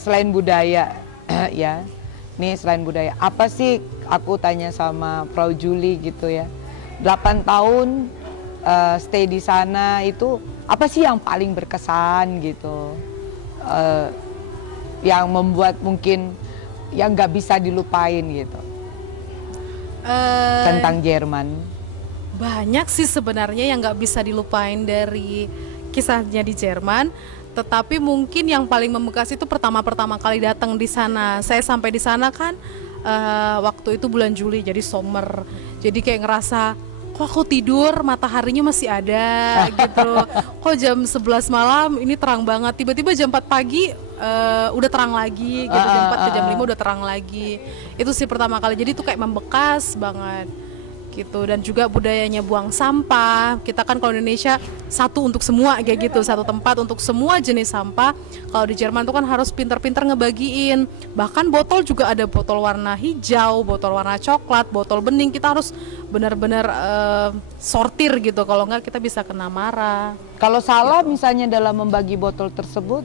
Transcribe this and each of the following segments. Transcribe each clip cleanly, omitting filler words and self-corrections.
Selain budaya, ya. Nih selain budaya, apa sih aku tanya sama Frau Julie gitu ya. 8 tahun stay di sana itu apa sih yang paling berkesan gitu? Yang membuat mungkin yang nggak bisa dilupain gitu. Tentang Jerman. Banyak sih sebenarnya yang nggak bisa dilupain dari kisahnya di Jerman. Tetapi mungkin yang paling membekas itu pertama kali datang di sana. Saya sampai di sana kan waktu itu bulan Juli, jadi summer. Jadi kayak ngerasa, kok aku tidur mataharinya masih ada gitu. Kok jam 11 malam ini terang banget. Tiba-tiba jam 4 pagi udah terang lagi gitu. Jam 4 ke jam 5 udah terang lagi. Itu sih pertama kali. Jadi itu kayak membekas banget gitu. Dan juga budayanya buang sampah. Kita kan kalau Indonesia satu untuk semua kayak gitu, satu tempat untuk semua jenis sampah. Kalau di Jerman tuh kan harus pinter-pinter ngebagiin. Bahkan botol juga ada botol warna hijau, botol warna coklat, botol bening. Kita harus benar-benar sortir gitu. Kalau enggak kita bisa kena marah. Kalau salah misalnya dalam membagi botol tersebut?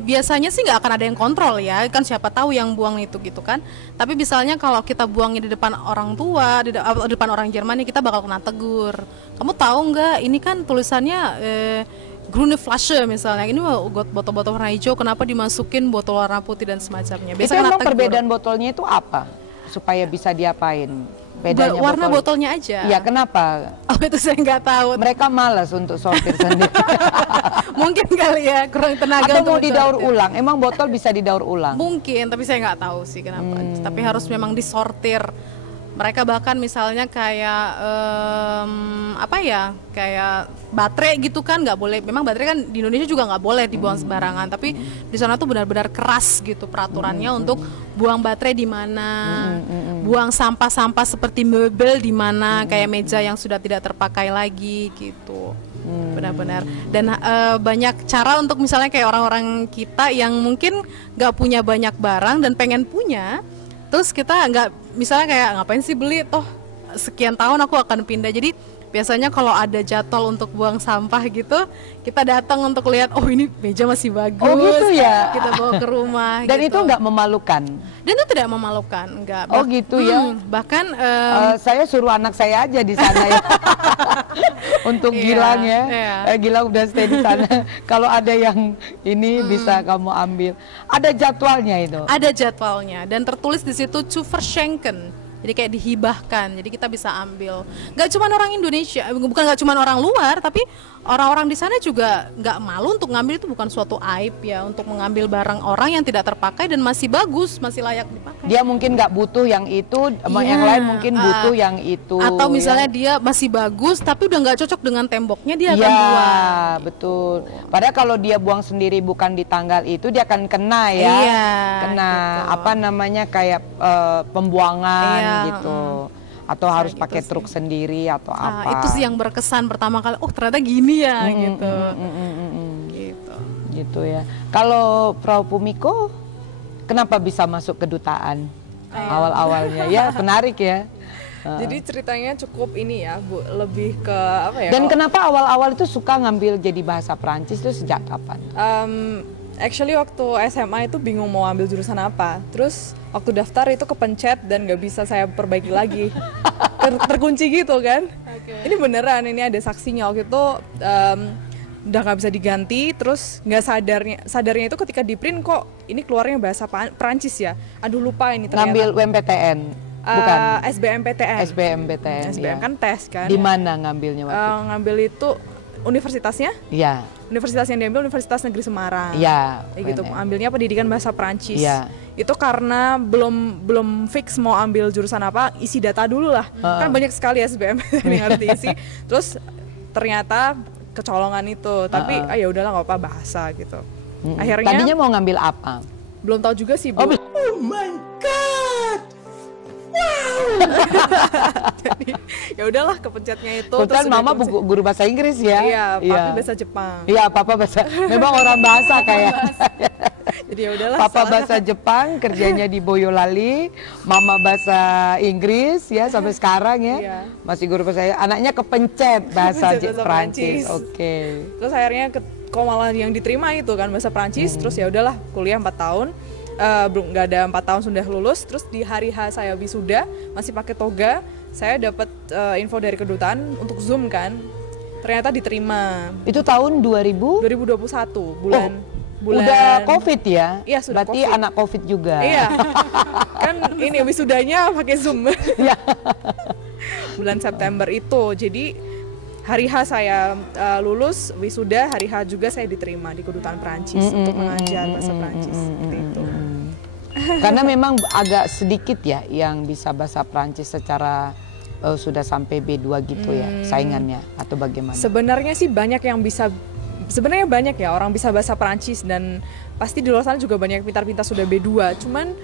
Biasanya sih nggak akan ada yang kontrol ya, kan siapa tahu yang buang itu gitu kan. Tapi misalnya kalau kita buangnya di depan orang tua, di depan orang Jerman, kita bakal kena tegur. Kamu tahu nggak, ini kan tulisannya Grüne Flasche misalnya, ini botol-botol warna hijau, kenapa dimasukin botol warna putih dan semacamnya. Itu emang perbedaan botolnya itu apa? Supaya bisa diapain? Bedanya warna botolnya aja. Iya, kenapa? Oh, itu saya nggak tahu. Mereka malas untuk sortir sendiri. Mungkin kali ya, kurang tenaga. Atau mau didaur ulang? Emang botol bisa didaur ulang? Mungkin, tapi saya nggak tahu sih kenapa. Tapi harus memang disortir. Mereka bahkan misalnya kayak apa ya, kayak baterai gitu kan nggak boleh. Memang baterai kan di Indonesia juga nggak boleh dibuang sembarangan. Tapi di sana tuh benar-benar keras gitu peraturannya untuk buang baterai di mana, buang sampah-sampah seperti mebel di mana, kayak meja yang sudah tidak terpakai lagi gitu. Benar-benar. Dan banyak cara untuk misalnya kayak orang-orang kita yang mungkin nggak punya banyak barang dan pengen punya. Terus kita nggak, misalnya kayak ngapain sih beli, toh sekian tahun aku akan pindah. Jadi biasanya kalau ada jadwal untuk buang sampah gitu, kita datang untuk lihat, oh ini meja masih bagus. Oh gitu ya. Kita bawa ke rumah. Dan gitu. itu nggak memalukan? Dan itu tidak memalukan, nggak. Oh gitu ya. Bahkan saya suruh anak saya aja di sana ya. Untuk Gilang ya. Gilang udah stay di sana. Kalau ada yang ini bisa kamu ambil. Ada jadwalnya itu? Ada jadwalnya dan tertulis di situ zu verschenken. Jadi kayak dihibahkan, jadi kita bisa ambil. Gak cuma orang Indonesia, bukan gak cuma orang luar, tapi orang-orang di sana juga gak malu untuk ngambil. Itu bukan suatu aib ya, untuk mengambil barang orang yang tidak terpakai dan masih bagus, masih layak dipakai. Dia mungkin gak butuh yang itu, yang lain mungkin butuh yang itu. Atau misalnya dia masih bagus, tapi udah gak cocok dengan temboknya, dia akan buang. Iya, betul. Padahal kalau dia buang sendiri bukan di tanggal itu, dia akan kena ya. Iya, kena gitu. Apa namanya, kayak pembuangan gitu. Atau harus pakai truk sendiri atau apa. Itu sih yang berkesan pertama kali, oh ternyata gini ya gitu. Gitu ya. Kalau Frau Pumiko, kenapa bisa masuk kedutaan awal-awalnya? Ya menarik ya. Jadi ceritanya cukup ini ya Bu, lebih ke apa ya? Dan kenapa awal-awal itu suka ngambil jadi bahasa Perancis itu sejak kapan? Actually waktu SMA itu bingung mau ambil jurusan apa. Terus waktu daftar itu kepencet dan nggak bisa saya perbaiki lagi. Terkunci gitu kan. Ini beneran, ini ada saksinya. Waktu itu udah nggak bisa diganti. Terus nggak sadarnya itu ketika di print kok ini keluarnya bahasa Perancis ya. Aduh lupa ini ternyata. Ngambil UMPTN? Bukan. SBMPTN. SBMPTN. SBM kan tes kan. Di mana ngambilnya waktu itu? Ngambil itu universitasnya? Iya. Universitas yang diambil Universitas Negeri Semarang. Iya. Gitu. Ambilnya pendidikan bahasa Perancis. Iya. Itu karena belum fix mau ambil jurusan apa, isi data dulu lah. Kan banyak sekali SBM yang harus diisi. Terus ternyata kecolongan itu. Tapi ya udahlah nggak apa bahasa gitu. Akhirnya. Tadinya mau ngambil apa? Belum tahu juga sih Bu. Oh my god. Jadi ya udahlah kepencetnya itu. Kan mama guru bahasa Inggris ya. Iya, papi bahasa Jepang. Iya, papa bahasa. Memang orang bahasa kayak. Jadi ya udahlah. Papa bahasa Jepang, kerjanya di Boyolali. Mama bahasa Inggris ya sampai sekarang ya. Iya. Masih guru bahasa. Anaknya kepencet bahasa Perancis. Oke. Terus akhirnya kok malah yang diterima itu kan bahasa Prancis. Terus ya udahlah kuliah 4 tahun. Belum, nggak ada 4 tahun sudah lulus. Terus di hari H saya wisuda masih pakai toga, saya dapat info dari kedutaan untuk Zoom kan, ternyata diterima. Itu tahun 2021 bulan. Udah COVID ya? Iya, sudah berarti COVID. anak COVID juga. Iya. Kan ini wisudanya pakai Zoom. Iya. Bulan September itu. Jadi hari H saya lulus wisuda, hari H juga saya diterima di kedutaan Perancis untuk mengajar bahasa Perancis seperti itu. Karena memang agak sedikit ya yang bisa bahasa Perancis secara sudah sampai B2 gitu ya saingannya, atau bagaimana? Sebenarnya sih banyak yang bisa, sebenarnya banyak ya orang bisa bahasa Perancis, dan pasti di luar sana juga banyak yang pintar-pintar sudah B2. Cuman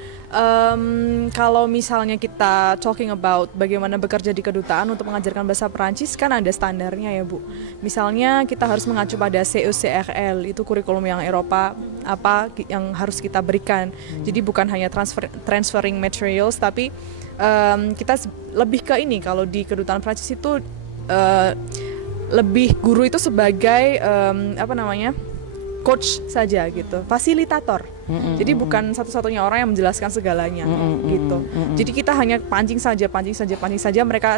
kalau misalnya kita talking about bagaimana bekerja di kedutaan untuk mengajarkan bahasa Perancis, kan ada standarnya ya Bu. Misalnya kita harus mengacu pada CECRL, itu kurikulum yang Eropa apa yang harus kita berikan. Jadi bukan hanya transferring materials, tapi kita lebih ke ini. Kalau di kedutaan Perancis itu lebih guru itu sebagai apa namanya, coach saja gitu, fasilitator. Jadi bukan satu-satunya orang yang menjelaskan segalanya gitu. Jadi kita hanya pancing saja. Mereka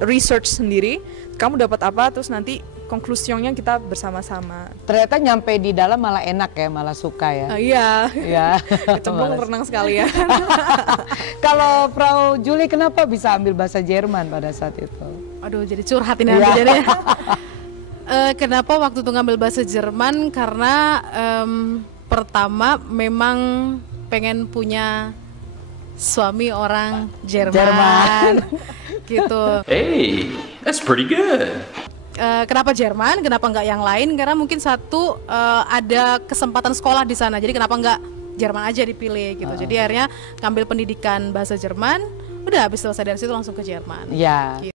research sendiri. Kamu dapat apa, terus nanti konklusinya kita bersama-sama. Ternyata nyampe di dalam malah enak ya, malah suka ya. Iya. Ya. Kecemplung renang sekali ya. Kalau Frau Julie kenapa bisa ambil bahasa Jerman pada saat itu? Aduh, jadi curhat ini nanti jadi. Kenapa waktu itu ngambil bahasa Jerman? Karena pertama memang pengen punya suami orang Jerman. Gitu. Hey, that's pretty good. Kenapa Jerman? Kenapa nggak yang lain? Karena mungkin satu ada kesempatan sekolah di sana. Jadi kenapa nggak Jerman aja dipilih gitu. Jadi akhirnya ngambil pendidikan bahasa Jerman. Udah habis selesai dari situ langsung ke Jerman. Ya. Gitu.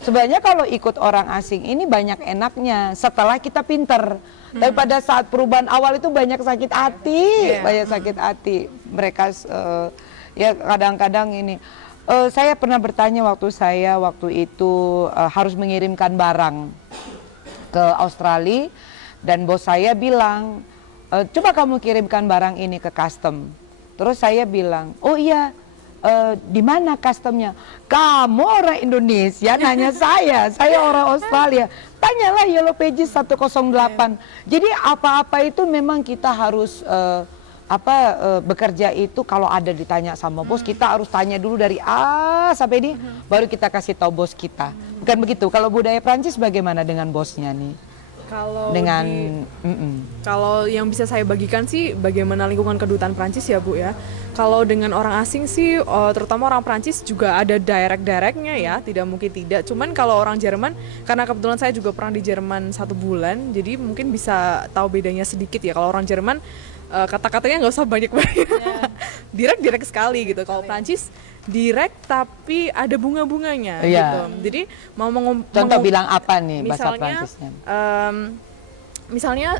Sebenarnya kalau ikut orang asing ini banyak enaknya setelah kita pinter. Tapi pada saat perubahan awal itu banyak sakit hati, banyak sakit hati. Mereka ya kadang-kadang ini. Saya pernah bertanya waktu itu harus mengirimkan barang ke Australia, dan bos saya bilang, coba kamu kirimkan barang ini ke custom. Terus saya bilang, oh iya. Di mana customnya? Kamu orang Indonesia nanya saya orang Australia. Tanyalah Yellow Pages 108. Jadi apa-apa itu memang kita harus bekerja itu kalau ada ditanya sama bos, kita harus tanya dulu dari A sampai D, baru kita kasih tahu bos kita. Bukan begitu? Kalau budaya Prancis bagaimana dengan bosnya nih? Kalau dengan kalau yang bisa saya bagikan sih bagaimana lingkungan kedutaan Prancis ya Bu ya. Kalau dengan orang asing sih terutama orang Prancis juga ada direct-directnya ya, tidak mungkin tidak. Cuman kalau orang Jerman, karena kebetulan saya juga pernah di Jerman 1 bulan, jadi mungkin bisa tahu bedanya sedikit ya. Kalau orang Jerman kata-katanya nggak usah banyak-banyak, direct sekali gitu. Kalau Prancis direct tapi ada bunga-bunganya gitu. Jadi contoh bilang apa nih bahasa misalnya, Prancisnya? Misalnya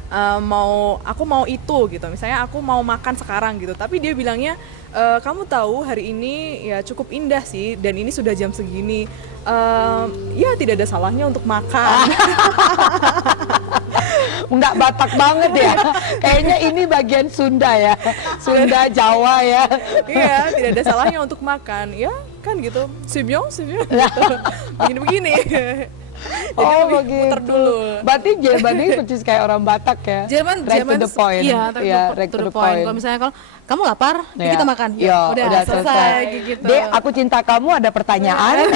aku mau itu gitu. Misalnya aku mau makan sekarang gitu. Tapi dia bilangnya kamu tahu hari ini ya cukup indah sih, dan ini sudah jam segini. Ya tidak ada salahnya untuk makan. Nggak Batak banget ya. Kayaknya ini bagian Sunda ya. Sunda, Jawa ya. Iya, tidak ada salahnya untuk makan. Ya kan gitu. Sibyong gitu. Begini-begini. Oh begitu. Muter dulu. Berarti Jerman ini persis kayak orang Batak ya. Jerman to the point. Iya, right to the point. Kalau misalnya kalau kamu lapar, ya kita makan. Ya, udah selesai. Gitu. Dek, aku cinta kamu, ada pertanyaan.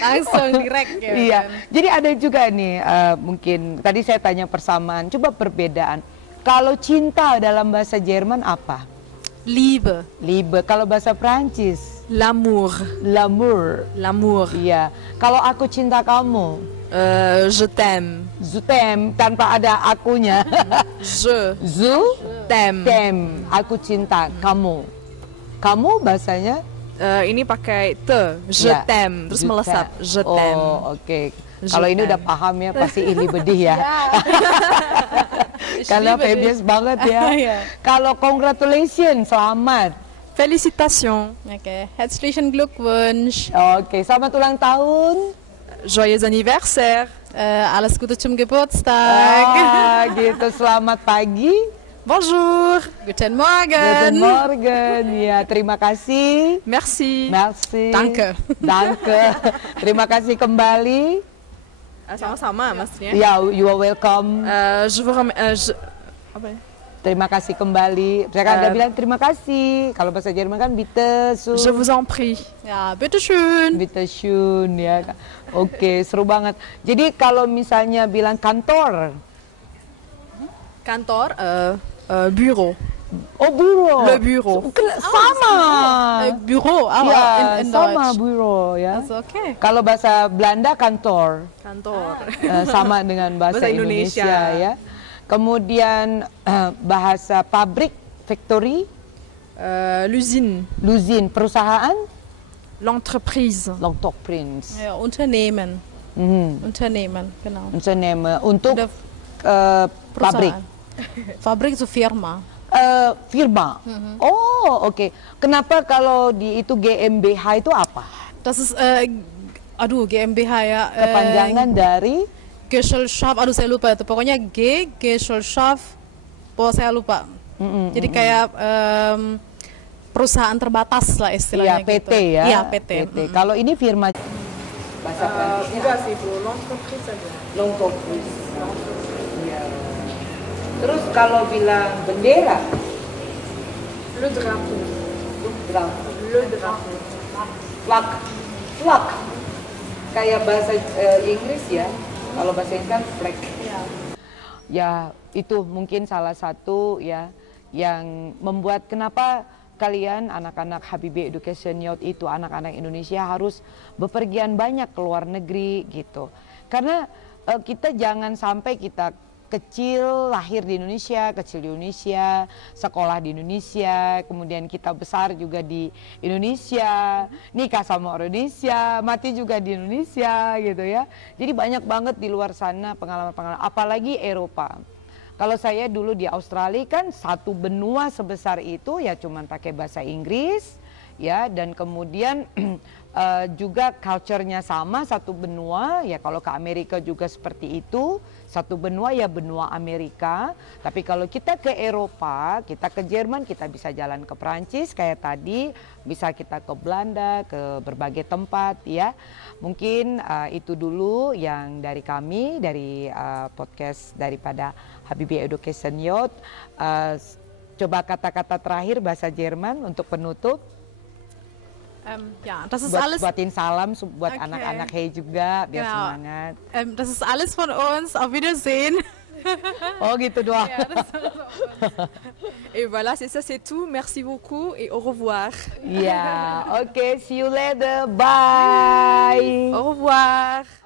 Langsung direct ya. Iya. Jadi ada juga nih mungkin tadi saya tanya persamaan, coba perbedaan. Kalau cinta dalam bahasa Jerman apa? Liebe. Liebe. Kalau bahasa Prancis? L'amour. L'amour. L'amour. Iya. Kalau aku cinta kamu? Je t'aime. Je t'aime tanpa ada akunya. Je t'aime. T'aime. Aku cinta kamu. Kamu bahasanya? Ini pakai te. Je t'aime. Terus melesat. Je t'aime. Oh, oke. Kalau ini udah paham ya, pasti ini bedih ya. Karena famous banget ya. Kalau congratulations, selamat. Félicitations. Oke, herzlichen Glückwunsch. Oke, selamat ulang tahun. Joyeux anniversaire. Alles Gute zum Geburtstag. Gitu, selamat pagi. Bonjour. Guten Guten Morgen. Morgen. Ya, terima kasih. Merci. Merci. Danke. Danke. Terima kasih kembali. Sama-sama maksudnya. Ya, you are welcome. Je vous remercie. Apa ya? Terima kasih kembali. Saya kan ada bilang terima kasih. Kalau bahasa Jerman kan bitte schön. Je vous en prie. Ya, bitteschön. Bitte schön ya. Oke, seru banget. Jadi kalau misalnya bilang kantor, Kantor, bureau. oh bureau. Le bureau. Sama. Büro, aber Ya, in sama Deutsch. bureau ya. Also, okay. Kalau bahasa Belanda kantor, Kantor. sama dengan bahasa Bahasa Indonesia. Indonesia. Ya. Kemudian bahasa pabrik, factory, L'usine. l'usine, perusahaan, L'entreprise. L'entreprise. Ja, Unternehmen. Mhm. Unternehmen, genau. Unternehmen untuk Udah pabrik. perusahaan. Fabrik itu firma. Firma. Oh, oke. Kenapa kalau di itu GmbH itu apa? Das ist, aduh, GmbH ya. Kepanjangan dari Gesellschaft, aduh saya lupa itu. Pokoknya Gesellschaft, pokoknya saya lupa. Jadi kayak perusahaan terbatas lah istilahnya PT gitu. ya. Iya, PT. Kalau ini firma bahasa Prancis. Enggak sih bro, l'entreprise saja. L'entreprise. Iya. Terus kalau bilang bendera, Le drapeau. drapeau, Le drapeau. flag, flag. Kayak bahasa Inggris ya. Kalau bahasa Inggris kan flag. Ya, itu mungkin salah satu ya yang membuat kenapa kalian anak-anak Habibie Education Youth itu anak-anak Indonesia harus bepergian banyak ke luar negeri gitu. Karena kita jangan sampai kita kecil lahir di Indonesia, kecil di Indonesia, sekolah di Indonesia, kemudian kita besar juga di Indonesia, nikah sama orang Indonesia, mati juga di Indonesia gitu ya. Jadi banyak banget di luar sana pengalaman-pengalaman, apalagi Eropa. Kalau saya dulu di Australia kan satu benua sebesar itu ya cuman pakai bahasa Inggris ya, dan kemudian juga culture-nya sama, satu benua ya. Kalau ke Amerika juga seperti itu, satu benua ya benua Amerika. Tapi kalau kita ke Eropa, kita ke Jerman, kita bisa jalan ke Perancis kayak tadi, bisa kita ke Belanda, ke berbagai tempat ya. Mungkin itu dulu yang dari kami, dari podcast daripada Habibie Education Youth. Coba kata-kata terakhir bahasa Jerman untuk penutup. Ja, das ist alles. Buatin salam buat Okay. anak-anak Hey juga biar Genau. semangat. Das ist alles von uns. Auf Wiedersehen. Oh gitu doang. Et voilà, c'est ça, c'est tout. Merci beaucoup et au revoir. Ya, oke, see you later. Bye. Au revoir.